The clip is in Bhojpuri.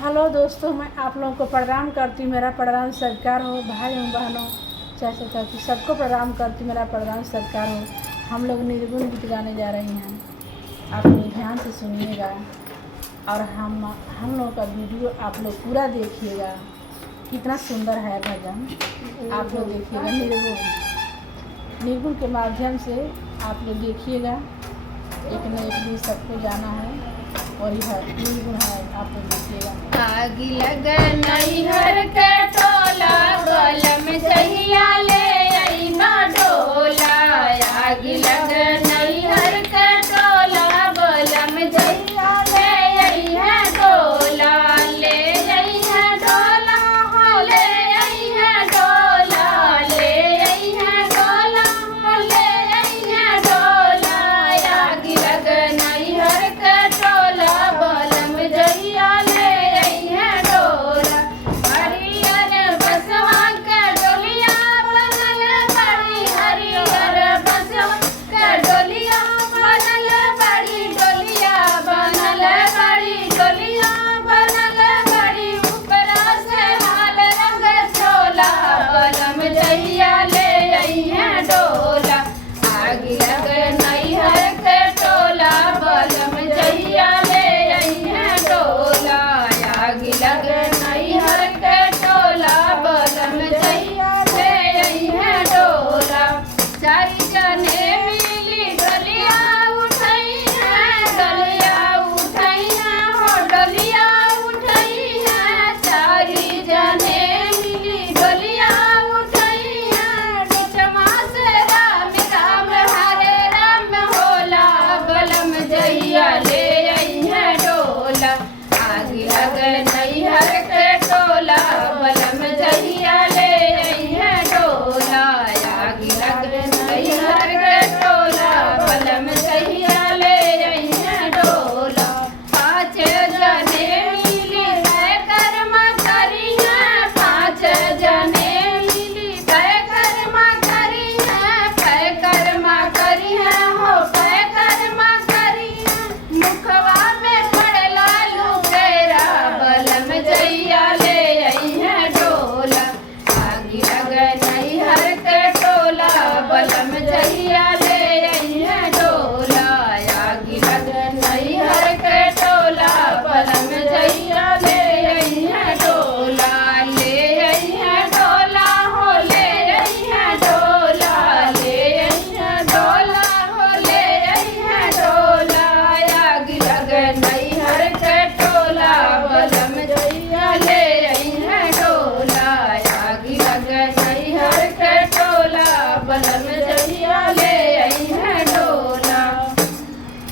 हेलो दोस्तों, मैं आप लोगों को प्रणाम करती हूँ। मेरा प्रणाम सत्कार हो। भाई एवं बहनों, चाचा चाची सबको प्रणाम करती हूँ। मेरा प्रणाम सत्कार हो। हम लोग निर्गुण गीत गाने जा रहे हैं, आप लोग ध्यान से सुनिएगा और हम लोगों का वीडियो आप लोग पूरा देखिएगा। कितना सुंदर है भजन, आप लोग देखिएगा। निर्गुण के माध्यम से आप लोग देखिएगा। एक न एक दिन सबको जाना है और यह निर्गुण है, आप लोग देखिएगा। आग लगन नैहर के टोला, गल में जहिया